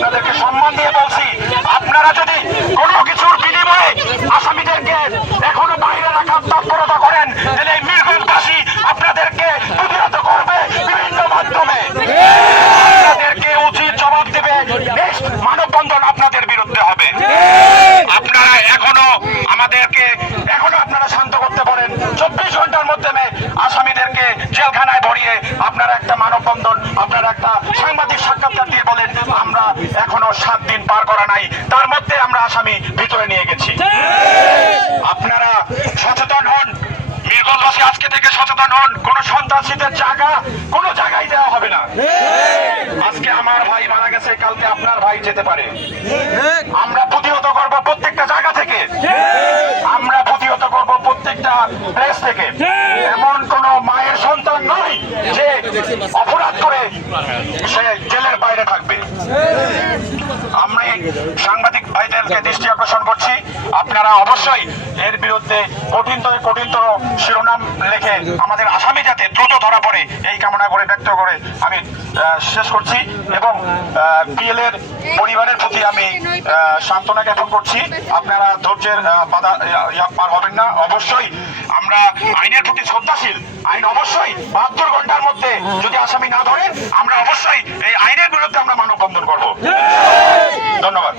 আপনাদেরকে সম্মান দিয়ে বলছি, আপনারা যদি কোনো কিছুর বিনিময়ে আসামিদেরকে এখনো বাইরে রাখার তৎপরতা করেন, তাহলে এই মিরগঞ্জবাসী আপনাদেরকে প্রতিহত করবে বিভিন্ন মাধ্যমে। আপনাদেরকে উচিত জবাব দেবে। নেক্সট মানববন্ধন আপনাদের বিরুদ্ধে হবে। আপনারা এখনো আপনারা শান্ত করতে পারেন। 24 ঘন্টার মধ্যে আসামিদেরকে জেলখানায় ভরিয়ে আপনারা একটা মানববন্ধন, আপনারা একটা সাংবাদিক সাক্ষাৎকার দিয়ে বলেন আমরা এখনো 7 দিন পার করা নাই, তার মধ্যে আমরা আসামি ভিতরে নিয়ে গেছি। আপনারা সচেতন হন, মিরগঞ্জবাসী আজকে থেকে সচেতন হন। কোন সন্ত্রাসীদের জায়গা কোন জায়গায় দেওয়া হবে না। আজকে আমার ভাই মারা গেছে, কালকে আপনার ভাই যেতে পারে। আমরা প্রতিহত করব প্রত্যেকটা জায়গা থেকে, আমরা প্রতিহত করব প্রত্যেকটা প্রেস থেকে। এমন কোন মায়ের সন্তান নয় যে অপরাধ করে সে জেলের বাইরে থাকবে। আমরা সাংবাদিক ভাইদেরকে দৃষ্টি আকর্ষণ করছি, আপনারা অবশ্যই এর বিরুদ্ধে কঠিনতর শিরোনাম লিখে আমাদের আসামি যাতে দ্রুত ধরা পড়ে এই কামনা করে ব্যক্ত করে আমি শেষ করছি। এবং পিএল এর পরিবারের প্রতি আমি সান্ত্বনা জ্ঞাপন করছি। আপনারা ধৈর্যের বাধা পার হবেন না। অবশ্যই আমরা আইনের প্রতি শ্রদ্ধাশীল। আইন অবশ্যই 72 ঘন্টার মধ্যে যদি আসামি না ধরে আমরা অবশ্যই এই আইনের বিরুদ্ধে আমরা মানববন্ধন করব। ধন্যবাদ।